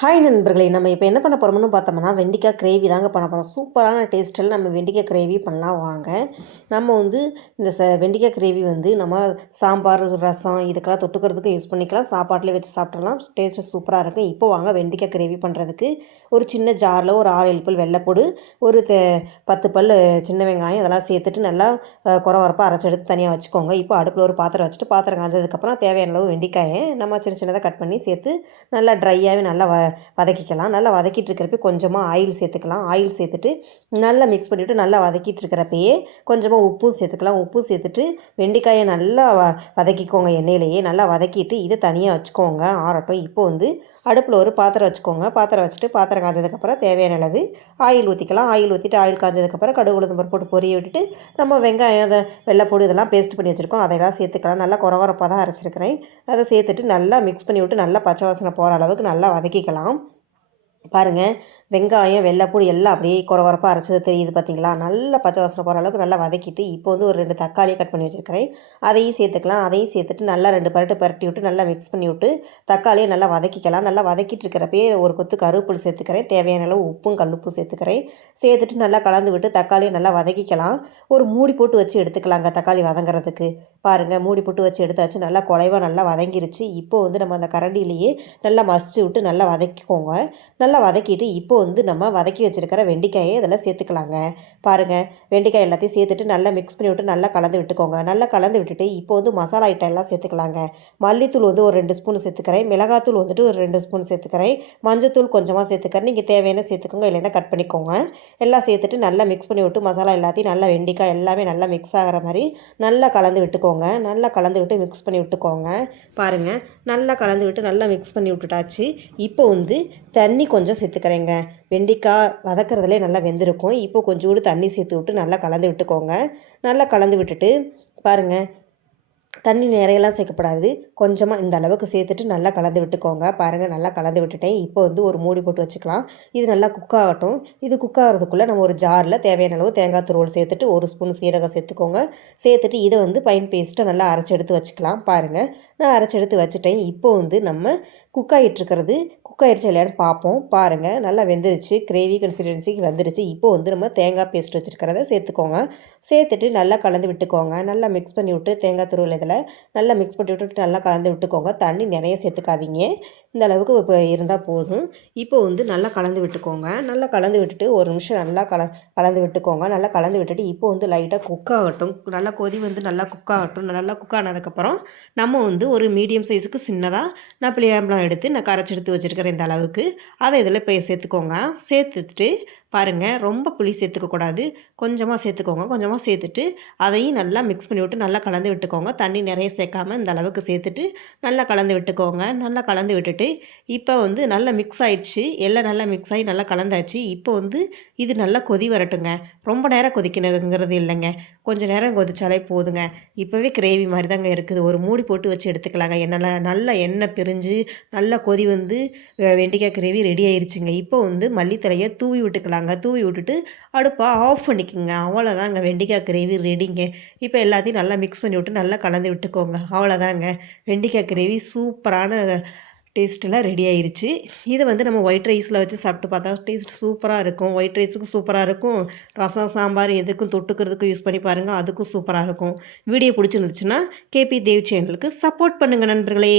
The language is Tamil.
ஹாய் நண்பர்களே! நம்ம இப்போ என்ன பண்ண போறோம்னு பார்த்தோம்னா, வெண்டைக்காய் கிரேவி தாங்க பண்ண போறோம். சூப்பரான டேஸ்ட்டில நம்ம வெண்டைக்காய் கிரேவி பண்ணலாம் வாங்க. நம்ம வந்து இந்த வெண்டைக்காய் கிரேவி வந்து நம்ம சாம்பார், ரசம் இதுக்கெல்லாம் தொட்டுக்கிறதுக்கும் யூஸ் பண்ணிக்கலாம். சாப்பாட்டிலே வச்சு சாப்பிட்றலாம். டேஸ்ட்டு சூப்பரா இருக்கும். இப்போ வாங்க வெண்டைக்காய் கிரேவி பண்ணுறதுக்கு ஒரு சின்ன ஜாரில் ஒரு 6, 7 பல் வெள்ளைப்பூடு, ஒரு 10 பல் சின்ன வெங்காயம் இதெல்லாம் சேர்த்துட்டு நல்லா கொர கொரப்பா அரைச்சு எடுத்து தனியாக வச்சுக்கோங்க. இப்போ அடுப்பில ஒரு பாத்திரம் வச்சுட்டு, பாத்திரம் காஞ்சதுக்கப்புறம் தேவையான அளவு வெண்டைக்காயை நம்ம சின்ன சின்னதாக கட் பண்ணி சேர்த்து நல்லா ட்ரையாகவே நல்லா வதக்கிக்கலாம். நல்லா வதக்கிட்டு இருக்கிறப்ப கொஞ்சமாக ஆயில் சேர்த்துக்கலாம். ஆயில் சேர்த்துட்டு நல்லா மிக்ஸ் பண்ணிவிட்டு நல்லா வதக்கிட்டு இருக்கிறப்பயே கொஞ்சமாக உப்பும் சேர்த்துக்கலாம். உப்பு சேர்த்துட்டு வெண்டைக்காயை நல்லா வதக்கிக்கோங்க. எண்ணெயிலேயே நல்லா வதக்கிட்டு இதை தனியாக வச்சுக்கோங்க, ஆறட்டும். இப்போ வந்து அடுப்பில் ஒரு பாத்திரம் வச்சுக்கோங்க. பாத்திரம் வச்சுட்டு பாத்திரம் காஞ்சதுக்கப்புறம் தேவையான அளவு ஆயில் ஊற்றிக்கலாம். ஆயில் ஊற்றிட்டு ஆயில் காஞ்சதுக்கப்புறம் கடுகு உளுந்தம் பருப்பு போட்டு பொரிய விட்டுட்டு நம்ம வெங்காயம் அதை வெள்ளைப்பூடு இதெல்லாம் பேஸ்ட் பண்ணி வச்சுருக்கோம், அதெல்லாம் சேர்த்துக்கலாம். நல்லா கொரகொரப்பாக தான் அரைச்சிருக்கிறேன். அதை சேர்த்துட்டு நல்லா மிக்ஸ் பண்ணி விட்டு நல்லா பச்சை வாசனை போகிற அளவுக்கு நல்லா வதக்கிக்கலாம். பாருங்கள், வெங்காயம் வெள்ளைப்பூடு எல்லாம் அப்படியே கொரகொரப்பாக அரைச்சது தெரியுது பார்த்தீங்களா? நல்லா பச்சை வாசனை போகிற அளவுக்கு நல்லா வதக்கிட்டு இப்போ வந்து ஒரு 2 தக்காளியை கட் பண்ணி வச்சுருக்கிறேன், அதையும் சேர்த்துக்கலாம். அதையும் சேர்த்துட்டு நல்லா 2 பரட்டி விட்டு நல்லா மிக்ஸ் பண்ணி விட்டு தக்காளியை நல்லா வதக்கிக்கலாம். நல்லா வதக்கிட்டு இருக்கிறப்பே ஒரு கொத்து கருவேப்பிலை சேர்த்துக்கிறேன். தேவையான அளவு உப்பும் கல்லுப்பும் சேர்த்துக்கிறேன். சேர்த்துட்டு நல்லா கலந்து விட்டு தக்காளியை நல்லா வதக்கிக்கலாம். ஒரு மூடி போட்டு வச்சு எடுத்துக்கலாங்க தக்காளி வதங்குறதுக்கு. பாருங்கள், மூடி போட்டு வச்சு எடுத்தாச்சு. நல்லா குழைவாக நல்லா வதங்கிருச்சு. இப்போ வந்து நம்ம அந்த கரண்டிலேயே நல்லா மசிச்சு விட்டு நல்லா வதக்கிக்கோங்க. நல்லா வதக்கிட்டு இப்போ வந்து நம்ம வதக்கி வச்சுருக்கிற வெண்டைக்காயை இதெல்லாம் சேர்த்துக்கலாங்க. பாருங்கள், வெண்டைக்காய் எல்லாத்தையும் சேர்த்துட்டு நல்லா மிக்ஸ் பண்ணி விட்டு நல்லா கலந்து விட்டுக்கோங்க. நல்லா கலந்து விட்டுட்டு இப்போ வந்து மசாலா ஐட்டம் எல்லாம் சேர்த்துக்கலாங்க. மல்லித்தூள் வந்து ஒரு 2 ஸ்பூன் சேர்த்துக்கிறேன். மிளகாத்தூள் வந்துட்டு ஒரு 2 ஸ்பூன் சேர்த்துக்கிறேன். மஞ்சத்தூள் கொஞ்சமாக சேர்த்துக்கிறேன். நீங்கள் தேவையான சேர்த்துக்கோங்க, இல்லைன்னா கட் பண்ணிக்கோங்க. எல்லாம் சேர்த்துட்டு நல்லா மிக்ஸ் பண்ணி விட்டு மசாலா எல்லாத்தையும் நல்லா வெண்டைக்காய் எல்லாமே நல்லா மிக்ஸ் ஆகிற மாதிரி நல்லா கலந்து விட்டுக்கோங்க. நல்லா கலந்து விட்டு மிக்ஸ் பண்ணி விட்டுக்கோங்க. பாருங்கள், நல்லா கலந்து விட்டு நல்லா மிக்ஸ் பண்ணி விட்டுட்டாச்சு. இப்போ வந்து தண்ணி கொஞ்சம் சேர்த்துக்கிறேங்க. வெண்டைக்காய் வதக்கிறதுலே நல்லா வெந்திருக்கும். இப்போ கொஞ்சோண்டு தண்ணி சேர்த்து விட்டு நல்லா கலந்து விட்டுக்கோங்க. நல்லா கலந்து விட்டுட்டு பாருங்கள், தண்ணி நிறையலாம் சேர்க்கப்படாது, கொஞ்சமாக இந்த அளவுக்கு சேர்த்துட்டு நல்லா கலந்து விட்டுக்கோங்க. பாருங்கள், நல்லா கலந்து விட்டுட்டேன். இப்போ வந்து ஒரு மூடி போட்டு வச்சுக்கலாம். இது நல்லா குக் ஆகட்டும். இது குக் ஆகிறதுக்குள்ளே நம்ம ஒரு ஜாரில் தேவையான அளவு தேங்காய் துருவல் சேர்த்துட்டு ஒரு ஸ்பூன் சீரகம் சேர்த்துக்கோங்க. சேர்த்துட்டு இதை வந்து பைன் பேஸ்ட்டை நல்லா அரைச்சி எடுத்து வச்சுக்கலாம். பாருங்கள், நான் அரைச்சி எடுத்து வச்சுட்டேன். இப்போ வந்து நம்ம குக் ஆகிட்டுருக்கிறது குக் ஆகிடுச்சு இல்லையான்னு பார்ப்போம். பாருங்கள், நல்லா வெந்துருச்சு, கிரேவி கன்சிஸ்டன்சிக்கு வந்துருச்சு. இப்போ வந்து நம்ம தேங்காய் பேஸ்ட் வச்சுருக்கிறத சேர்த்துக்கோங்க. சேர்த்துட்டு நல்லா கலந்து விட்டுக்கோங்க. நல்லா மிக்ஸ் பண்ணி விட்டு தேங்காய் துருவல் இதில் நல்லா மிக்ஸ் பண்ணி விட்டுட்டு நல்லா கலந்து விட்டுக்கோங்க. தண்ணி நிறைய சேர்த்துக்காதீங்க, இந்த அளவுக்கு இப்போ இருந்தால் போதும். இப்போ வந்து நல்லா கலந்து விட்டுக்கோங்க. நல்லா கலந்து விட்டுட்டு ஒரு நிமிஷம் நல்லா கலந்து விட்டுக்கோங்க. நல்லா கலந்து விட்டுட்டு இப்போ வந்து லைட்டாக குக் ஆகட்டும். நல்லா கொதி வந்து நல்லா குக் ஆகட்டும். நல்லா குக் ஆனதுக்கப்புறம் நம்ம வந்து ஒரு மீடியம் சைஸுக்கு சின்னதாக நான் புளியாம்பழம் எடுத்து நான் கரைச்சி எடுத்து வச்சுருக்கிறேன் இந்த அளவுக்கு. அதை இதில் இப்போ சேர்த்துக்கோங்க. சேர்த்துட்டு பாருங்கள், ரொம்ப புளி சேர்த்துக்கக்கூடாது, கொஞ்சமாக சேர்த்துக்கோங்க. கொஞ்சமாக சேர்த்துட்டு அதையும் நல்லா மிக்ஸ் பண்ணி விட்டு நல்லா கலந்து விட்டுக்கோங்க. தண்ணி நிறைய சேர்க்காமல் இந்த அளவுக்கு சேர்த்துட்டு நல்லா கலந்து விட்டுக்கோங்க. நல்லா கலந்து விட்டுட்டு இப்போ வந்து நல்லா மிக்ஸ் ஆகிடுச்சு. எல்லாம் நல்லா மிக்ஸ் ஆகி நல்லா கலந்தாச்சு. இப்போ வந்து இது நல்லா கொதி வரட்டுங்க. ரொம்ப நேரம் கொதிக்கணுங்கிறது இல்லைங்க, கொஞ்சம் நேரம் கொதிச்சாலே போதுங்க. இப்போவே கிரேவி மாதிரி தாங்க இருக்குது. ஒரு மூடி போட்டு வச்சு எடுத்துக்கலாங்க. நல்லா எண்ணெய் பிரிஞ்சு நல்லா கொதி வந்து வெண்டைக்காய் கிரேவி ரெடி ஆயிடுச்சுங்க. இப்போ வந்து மல்லித்தழையை தூவி விட்டுக்கலாங்க. தூவி விட்டுட்டு அடுப்பை ஆஃப் பண்ணிக்கோங்க. அவ்வளோதாங்க, வெண்டைக்காய் கிரேவி ரெடிங்க. இப்போ எல்லாத்தையும் நல்லா மிக்ஸ் பண்ணி விட்டு நல்லா கலந்து விட்டுக்கோங்க. அவ்வளோதாங்க, வெண்டைக்காய் கிரேவி சூப்பரான டேஸ்ட்டில் ரெடி ஆயிடுச்சு. இதை வந்து நம்ம ஒயிட் ரைஸில் வச்சு சாப்பிட்டு பார்த்தா டேஸ்ட் சூப்பராக இருக்கும். ஒயிட் ரைஸுக்கும் சூப்பராக இருக்கும், ரசம் சாம்பார் எதுக்கும் தொட்டுக்கிறதுக்கும் யூஸ் பண்ணி பாருங்கள், அதுக்கும் சூப்பராக இருக்கும். வீடியோ பிடிச்சிருந்துச்சுன்னா கேபி தேவ் சேனலுக்கு சப்போர்ட் பண்ணுங்கள் நண்பர்களே.